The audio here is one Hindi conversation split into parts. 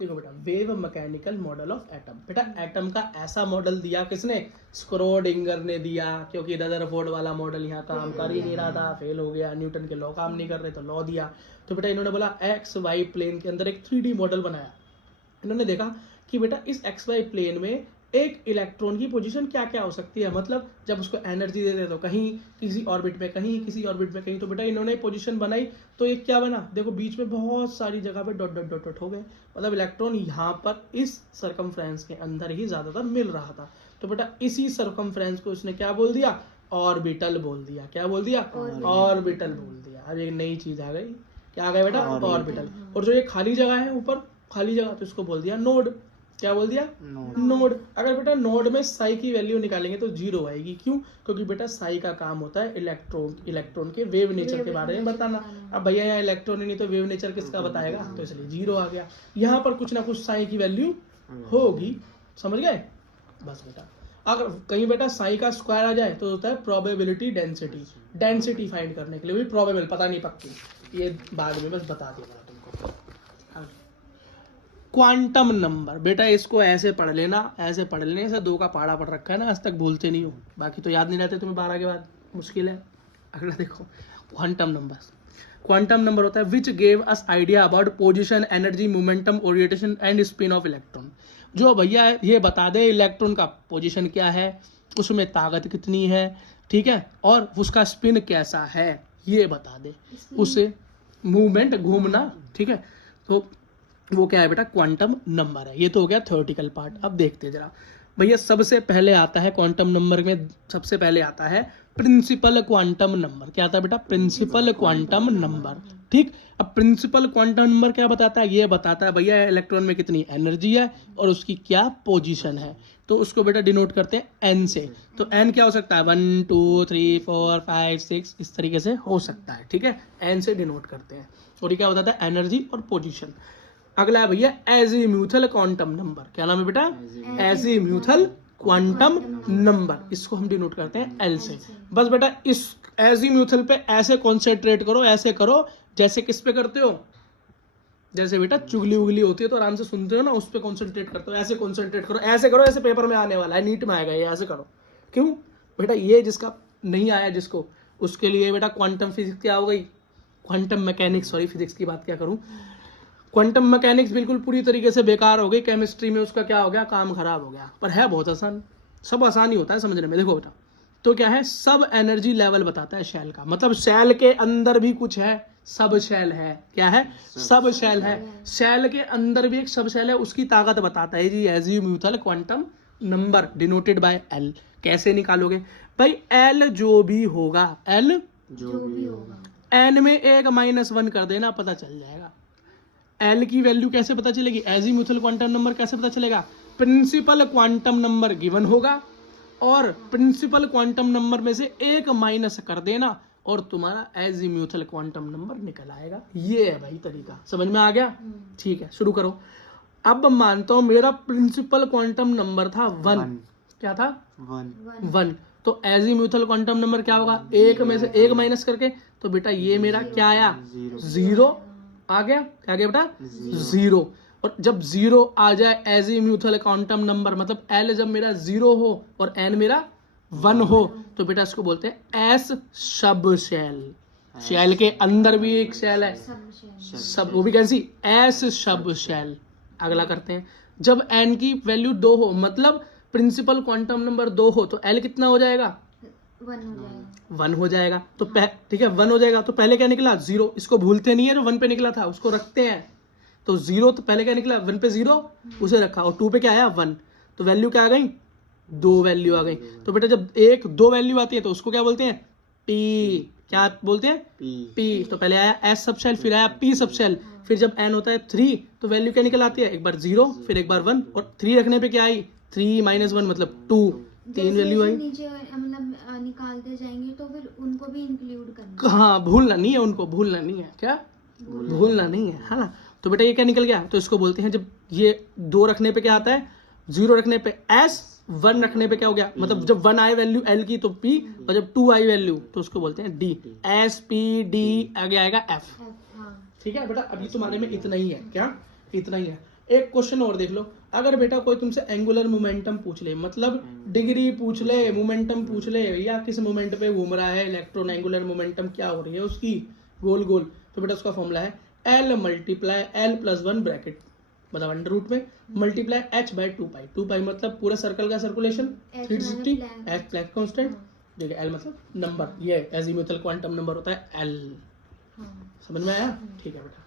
देखो बेटा, wave mechanical model of atom. बेटा एटम का ऐसा मॉडल दिया किसने? स्क्रोडिंगर ने दिया, क्योंकि रदरफोर्ड वाला मॉडल यहाँ काम कर ही नहीं रहा था, फेल हो गया, न्यूटन के लॉ काम नहीं कर रहे तो लॉ दिया। तो बेटा इन्होंने बोला एक्स वाई प्लेन के अंदर एक 3D मॉडल बनाया। इन्होंने देखा कि बेटा इस एक्स वाई प्लेन में एक इलेक्ट्रॉन की पोजीशन क्या क्या हो सकती है, मतलब जब उसको एनर्जी दे दे तो कहीं किसी ऑर्बिट में, कहीं किसी ऑर्बिट में, कहीं। तो बेटा इन्होंने पोजीशन बनाई तो ये क्या बना, देखो बीच में बहुत सारी जगह पे डॉट डॉट डॉट डॉट हो गए, मतलब इलेक्ट्रॉन यहाँ पर इस सर्कमफ्रेंस के अंदर ही ज्यादातर मिल रहा था। तो बेटा इसी सर्कमफ्रेंस को उसने क्या बोल दिया? ऑर्बिटल बोल दिया। क्या बोल दिया? ऑर्बिटल बोल दिया। अब एक नई चीज आ गई, क्या आ गया बेटा? ऑर्बिटल। और जो ये खाली जगह है ऊपर, खाली जगह, तो इसको बोल दिया नोड। क्या बोल दिया? नोड। अगर बेटा नोड में साई की वैल्यू निकालेंगे तो 0 आएगी। क्यों? क्योंकि बेटा साई का काम होता है इलेक्ट्रॉन के वेव नेचर के बारे में बताना। अब भैया यहाँ इलेक्ट्रॉन ही नहीं तो वेव नेचर किसका बताएगा, तो इसलिए 0 आ गया। यहाँ पर कुछ ना कुछ साई की वैल्यू होगी, समझ गए? बस बेटा अगर कहीं बेटा साई का स्क्वायर आ जाए तो होता है प्रोबेबिलिटी डेंसिटी। डेंसिटी फाइंड करने के लिए भी प्रोबेबल, पता नहीं पक्की, ये बाद में बस बता देगा तुमको। क्वांटम नंबर, बेटा इसको ऐसे पढ़ लेना, ऐसे पढ़ लेने, ऐसे 2 का पहाड़ा पढ़ रखा है ना, आज तक भूलते नहीं हो, बाकी तो याद नहीं रहते तुम्हें 12 के बाद, मुश्किल है। अगला देखो, क्वांटम नंबर। क्वांटम नंबर होता है which gave us idea about position, energy, momentum, orientation and spin off electron. जो भैया ये बता दे इलेक्ट्रॉन का पोजीशन क्या है, उसमें ताकत कितनी है, ठीक है, और उसका स्पिन कैसा है ये बता दे, उसे मूवमेंट, घूमना, ठीक है, तो वो क्या है बेटा? क्वांटम नंबर है। ये तो हो गया थ्योरेटिकल पार्ट। अब देखते जरा भैया, सबसे पहले आता है क्वांटम नंबर में, सबसे पहले आता है प्रिंसिपल क्वांटम नंबर। क्या आता है बेटा? प्रिंसिपल क्वांटम नंबर, ठीक। अब प्रिंसिपल क्वांटम नंबर क्या बताता है? ये बताता है भैया इलेक्ट्रॉन में कितनी एनर्जी है और उसकी क्या पोजीशन है। तो उसको बेटा डिनोट करते हैं एन से। तो एन क्या हो सकता है? 1 2 3 4 5 6 इस तरीके से हो सकता है, ठीक है, एन से डिनोट करते हैं। और ये क्या बताता है? एनर्जी और पोजीशन। अगला है भैया एजीम्यूथल क्वांटम नंबर। क्या नाम है बेटा? Azimuthal quantum number. इसको हम डिनोट करते हैं एल से। बस बेटा इस एजीम्यूथल पे ऐसे कॉन्सेंट्रेट करो, ऐसे करो जैसे किस पे करते हो, जैसे बेटा चुगली उगली होती है तो आराम से सुनते हो ना, उस पे कॉन्सेंट्रेट करते हो, ऐसे कॉन्सेंट्रेट करो, ऐसे करो, ऐसे पेपर में आने वाला है, नीट में आएगा ये, ऐसे करो। क्यों बेटा? ये जिसका नहीं आया जिसको, उसके लिए बेटा क्वांटम फिजिक्स क्या हो गई? क्वांटम मैकेनिक्स, सॉरी फिजिक्स की बात क्या करूं, क्वांटम मैकेनिक्स बिल्कुल पूरी तरीके से बेकार हो गई। केमिस्ट्री में उसका क्या हो गया? काम खराब हो गया। पर है बहुत आसान, सब आसान ही होता है समझने में। देखो बेटा, तो क्या है? सब एनर्जी लेवल बताता है शेल का, मतलब शेल के अंदर भी कुछ है, सब शेल है। क्या है? सब शेल है। शेल के अंदर भी एक सब शेल है, उसकी ताकत बताता है जी azimuthal quantum number denoted by L. कैसे निकालोगे भाई? एल जो भी होगा, एल जो भी होगा, एन में एक -1 कर देना, पता चल जाएगा। एल की वैल्यू कैसे पता चलेगी? एजीम्यूथल क्वांटम नंबर कैसे पता चलेगा? प्रिंसिपल क्वांटम नंबर गिवन होगा और प्रिंसिपल क्वांटम नंबर में से एक माइनस कर देना और तुम्हारा एजीम्यूथल क्वांटम नंबर निकल आएगा। ये है भाई तरीका, समझ में आ गया? ठीक है, शुरू करो। अब मानता हूं मेरा प्रिंसिपल क्वांटम नंबर था 1। क्या था? 1। तो एजीम्यूथल क्वांटम नंबर क्या होगा? एक में से एक माइनस करके, तो बेटा ये मेरा क्या आया? 0 आ गया। क्या गया बेटा? 0। और जब 0 आ जाए एजीम्यूथल क्वांटम नंबर, मतलब एल जब मेरा 0 हो और एन मेरा 1 हो, तो बेटा इसको बोलते हैं एस सब शेल। शेल के अंदर भी एक शेल है, सब, वो भी कैसी? एस सब शेल। अगला करते हैं, जब एन की वैल्यू 2 हो, मतलब प्रिंसिपल क्वांटम नंबर 2 हो, तो एल कितना हो जाएगा? 1 हो जाएगा। तो ठीक है, 1 हो जाएगा। तो पहले क्या निकला? 0। इसको भूलते नहीं है, जो 1 पे निकला था उसको रखते हैं। तो 0, तो पहले क्या निकला? 1 पे 0 उसे रखा, और 2 पे क्या आया? 1। तो वैल्यू क्या आ गई? 2 वैल्यू आ गई। तो बेटा जब 2 वैल्यू आती है तो उसको क्या बोलते हैं? पी। क्या बोलते हैं? पी। तो पहले आया एस सब शेल, फिर आया पी सब शेल, फिर जब एन होता है 3 तो वैल्यू क्या निकल आती है? एक बार 0, फिर एक बार 1, और 3 रखने पे क्या आई? 3 - 1 मतलब 2। 3 वैल्यू आई। नीचे मतलब निकालते जाएंगे तो फिर उनको भी इंक्लूड करना। हाँ, भूलना नहीं है, उनको भूलना नहीं है। क्या भूलना नहीं है, है ना? तो बेटा ये क्या निकल गया? तो इसको बोलते हैं, जब ये 2 रखने पे क्या आता है? 0 रखने पे एस, 1 रखने पे क्या हो गया? मतलब जब 1 आए वैल्यू एल की तो पी, और जब 2 आई वैल्यू तो उसको बोलते हैं डी। एस पी डी आगे आएगा एफ। ठीक है बेटा, अभी तुम्हारे में इतना ही है। क्या? इतना ही है। एक क्वेश्चन और देख लो, अगर बेटा कोई तुमसे एंगुलर मोमेंटम पूछ ले, मतलब डिग्री पूछ ले, मोमेंटम पूछ ले, या किस मोमेंट पे घूम रहा है इलेक्ट्रॉन, एंगुलर मोमेंटम क्या हो रही है उसकी गोल गोल, तो बेटा उसका फॉर्मूला है L मल्टीप्लाई L+1 ब्रैकेट मतलब अंडर रूट में मल्टीप्लाई h/2 2 मतलब पूरा सर्कल का सर्कुलेशन 360, h प्लैंक कांस्टेंट, ठीक है, L मतलब नंबर, ये एजीमुथल क्वांटम नंबर होता है L। समझ में आया? ठीक है बेटा,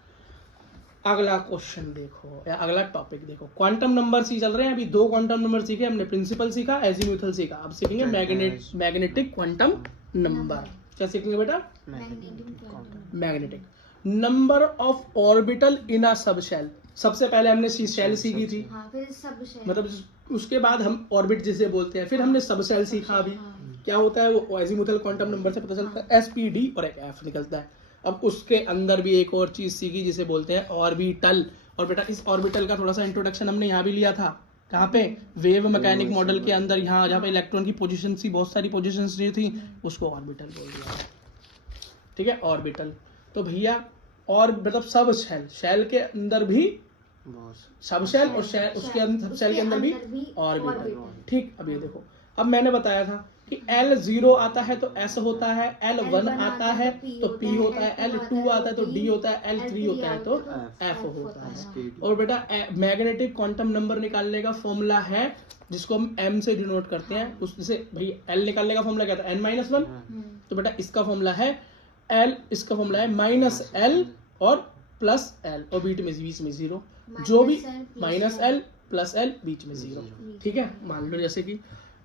अगला क्वेश्चन देखो या अगला टॉपिक देखो, क्वांटम नंबर सी चल रहे हैं अभी। 2 क्वांटम नंबर सीखे हमने, प्रिंसिपल सीखा, एजीमुथल सीखा, अब सीखेंगे मैग्नेटिक क्वांटम नंबर। क्या सीखेंगे बेटा? Magnetic number of orbital in a subshell. सबसे पहले हमने शेल सीखी थी, फिर सब शेल, मतलब उसके बाद हम ऑर्बिट जिसे बोलते हैं, फिर हमने सब शेल सीखा। अभी क्या होता है वो एजीमुथल क्वांटम नंबर से पता चलता है, SPD और एक F निकलता है। अब उसके अंदर भी एक और चीज सीखी जिसे बोलते हैं ऑर्बिटल, और बेटा इस ऑर्बिटल का थोड़ा सा इंट्रोडक्शन हमने यहाँ भी लिया था, कहाँ पे? वेव मैकेनिक मॉडल के अंदर, यहाँ जहाँ पे इलेक्ट्रॉन की पोजीशन थी, बहुत सारी पोजीशंस जो थी उसको ऑर्बिटल बोल दिया, ठीक है, ऑर्बिटल। तो भैया और मतलब सब शेल के अंदर भी सब शेल, और शेल उसके अंदर, सब शेल के अंदर भी ऑर्बिटल, ठीक। अब ये देखो, अब मैंने बताया था कि L0 आता है तो S होता है, L1 आता है तो P होता है, L2 आता है तो D होता है, L3 होता है तो F होता है। और बेटा मैग्नेटिक क्वांटम नंबर निकालने का फॉर्मूला है जिसको हम M से डिनोट करते हैं, उससे भाई L निकालने का फॉर्मूला क्या था? N-1। तो बेटा इसका फॉर्मूला है L, इसका फॉर्मूला है -L और +L, और बीच में 0, जो भी -L +L बीच में 0, ठीक है। मान लो जैसे कि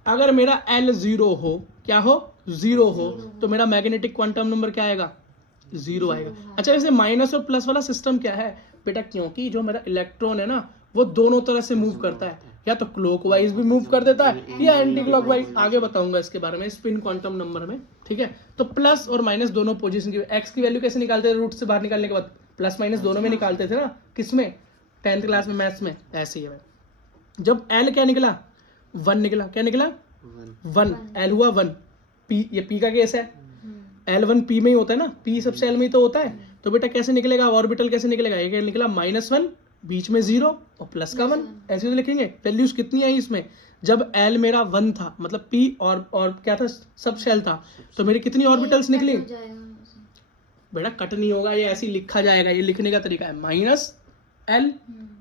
अगर मेरा L0 हो, क्या हो? 0 हो, तो मेरा मैग्नेटिक क्वांटम नंबर क्या आएगा? 0 आएगा। अच्छा, वैसे माइनस और प्लस वाला सिस्टम क्या है बेटा? क्योंकि जो मेरा इलेक्ट्रॉन है ना वो दोनों तरह से मूव करता है, या तो क्लॉकवाइज भी मूव कर देता है या एंटी क्लॉकवाइज, आगे बताऊंगा इसके बारे में स्पिन क्वांटम नंबर में, ठीक है। तो प्लस और माइनस दोनों पोजीशन की, एक्स की वैल्यू कैसे निकालते थे? रूट से बाहर निकालने के बाद प्लस माइनस दोनों में निकालते थे ना, किसमें? 10th क्लास में मैथ्स में। ऐसे ही है जब L क्या निकला? 1 निकला। क्या निकला? 1, L हुआ 1, P, ये P का केस है, L1 P में ही होता है ना, P सब सेल में ही तो होता है। तो बेटा कैसे निकलेगा ऑर्बिटल? कैसे निकलेगा? ये क्या निकला? -1, बीच में 0 और प्लस का 1, ऐसे तो लिखेंगे। वैल्यूज कितनी आई इसमें? जब L मेरा 1 था, मतलब P और क्या था? सब शेल था, तो मेरी कितनी ऑर्बिटल्स निकली? बेटा कट नहीं होगा, ये ऐसे ही लिखा जाएगा। ये लिखने का तरीका है -L,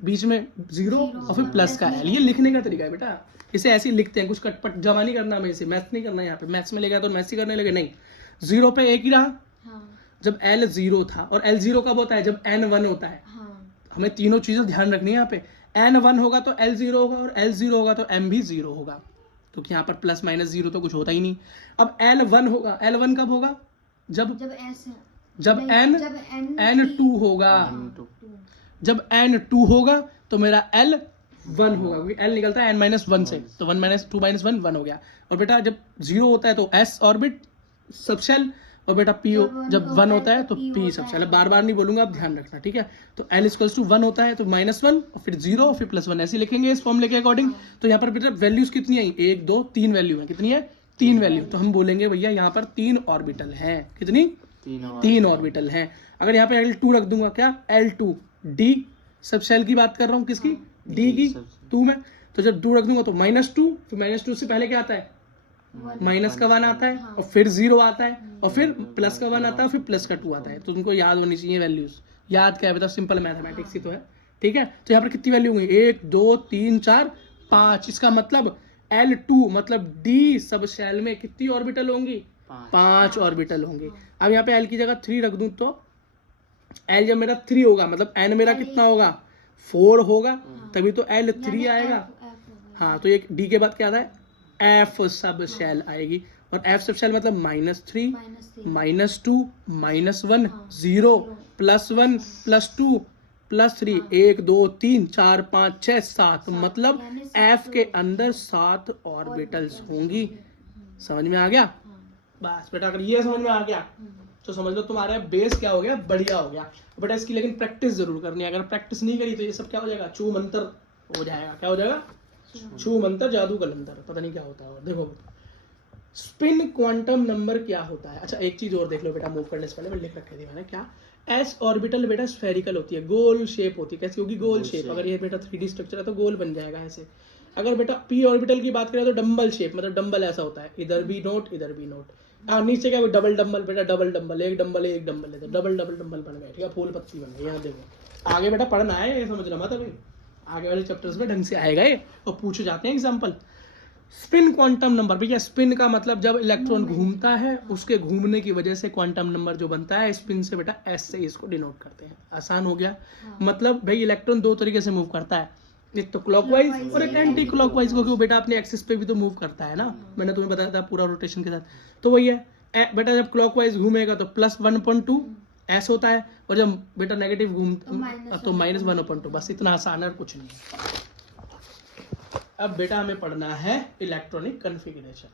बीच में 0 और फिर प्लस का L, ये लिखने का तरीका है बेटा। इसे ऐसे ही लिखते हैं, कुछ कटपट जमा नहीं करना हमें, इसे मैथ्स नहीं करना। यहाँ पे मैथ्स में लेगा तो मैथ्स ही करने लगे, नहीं। 0 पे एक ही रहा जब L 0 था, और L 0 कब होता है? जब N 1 होता है। हमें तीनों चीजें ध्यान रखनी है यहाँ पे। N 1 होगा तो L 0 होगा, और L 0 होगा तो M भी 0 होगा, क्योंकि यहाँ पर प्लस माइनस 0 तो कुछ होता ही नहीं। अब L 1 होगा, L 1 कब होगा? जब N 2 होगा। जब N 2 होगा तो मेरा L 1 होगा, क्योंकि L निकलता है N-1 से, तो 1 - 2 - 1 1 हो गया। और बेटा जब 0 होता है तो S ऑर्बिट सब शेल, और बेटा P जब 1 होता है तो P सब शेल। बार बार नहीं बोलूंगा, आप ध्यान रखना, ठीक है। तो L = 1 होता है तो -1 और फिर 0 और फिर +1, ऐसे लिखेंगे इस फॉर्मूले के अकॉर्डिंग। तो यहाँ पर बेटा वैल्यूज कितनी आई? 1 2 3 वैल्यू है। कितनी है? 3 वैल्यू। तो हम बोलेंगे भैया यहाँ पर 3 ऑर्बिटल है। कितनी? 3 ऑर्बिटल है। अगर यहाँ पे L2 रख दूंगा, क्या? L2 D सब शेल की बात कर रहा हूँ, किसकी? D की 2 में। तो जब 2 रख दूंगा तो -2, फिर -2 से पहले क्या आता है? माइनस का 1 आता है, और फिर 0 आता है, और फिर प्लस का 1 आता है, और फिर प्लस का 2 आता है। तो तुमको याद होनी चाहिए वैल्यूज। याद क्या है बताओ? सिंपल मैथमेटिक्स ही तो है, ठीक है। तो यहाँ पर कितनी वैल्यू होंगी? 1 2 3 4 5। इसका मतलब L2 मतलब D सब शेल में कितनी ऑर्बिटल होंगी? 5 ऑर्बिटल होंगी। अब यहाँ पे L की जगह 3 रख दूं तो L जब मेरा 3 होगा, मतलब N मेरा कितना होगा? 4 होगा, तभी तो L3 आएगा। हाँ, तो एक D के बाद क्या आता है? F सब शेल आएगी, और F सब शेल मतलब -3 -2 -1 0 +1 +2 +3 1 2 3 4 5 6 7, मतलब F के अंदर 7 ऑर्बिटल्स होंगी। समझ में आ गया? बस बेटा अगर ये समझ में आ गया तो समझ लो तुम्हारा बेस क्या हो गया? बढ़िया हो गया। बेटा इसकी लेकिन प्रैक्टिस जरूर करनी है। अगर प्रैक्टिस नहीं करी तो ये सब क्या हो जाएगा? छू मंतर हो जाएगा। क्या हो जाएगा? छू मंतर जादू कलंतर, पता नहीं क्या होता है। देखो स्पिन क्वांटम नंबर क्या होता है। अच्छा एक चीज और देख लो बेटा, मूव करने से पहले मैं लिख रखे थे मैंने, क्या? एस ऑर्बिटल बेटा स्फेरिकल होती है, गोल शेप होती है। कैसी होगी? गोल शेप। shape। अगर ये बेटा 3D स्ट्रक्चर है तो गोल बन जाएगा ऐसे। अगर बेटा पी ऑर्बिटल की बात करें तो डंबल शेप, मतलब डंबल ऐसा होता है, इधर भी नोट इधर भी नोट। नीचे क्या डबल डंबल बेटा, डबल डंबल, एक डंबल एक डंबल है, तो डबल डबल डंबल बन गए, ठीक है, फूल पत्ती बन गई। यहाँ देखो आगे बेटा पढ़ना है, ये समझना मत अभी, आगे वाले चैप्टर्स में ढंग से आएगा ये और पूछे जाते हैं एग्जाम्पल। स्पिन क्वांटम नंबर, भैया स्पिन का मतलब जब इलेक्ट्रॉन घूमता है उसके घूमने की वजह से क्वांटम नंबर जो बनता है, स्पिन से बेटा एस से इसको डिनोट करते हैं। आसान हो गया। मतलब भाई इलेक्ट्रॉन दो तरीके से मूव करता है, एक तो क्लॉकवाइज और एक एंटी क्लॉकवाइज, क्योंकि वो बेटा अपने एक्सिस पे भी तो मूव करता है ना, मैंने तुम्हें बताया था पूरा रोटेशन के साथ। तो वही है बेटा, जब क्लॉकवाइज घूमेगा तो +1.2 एस होता है, और जब बेटा नेगेटिव घूमता तो -1/2। बस इतना आसान है और कुछ नहीं है। अब बेटा हमें पढ़ना है इलेक्ट्रॉनिक कॉन्फ़िगरेशन।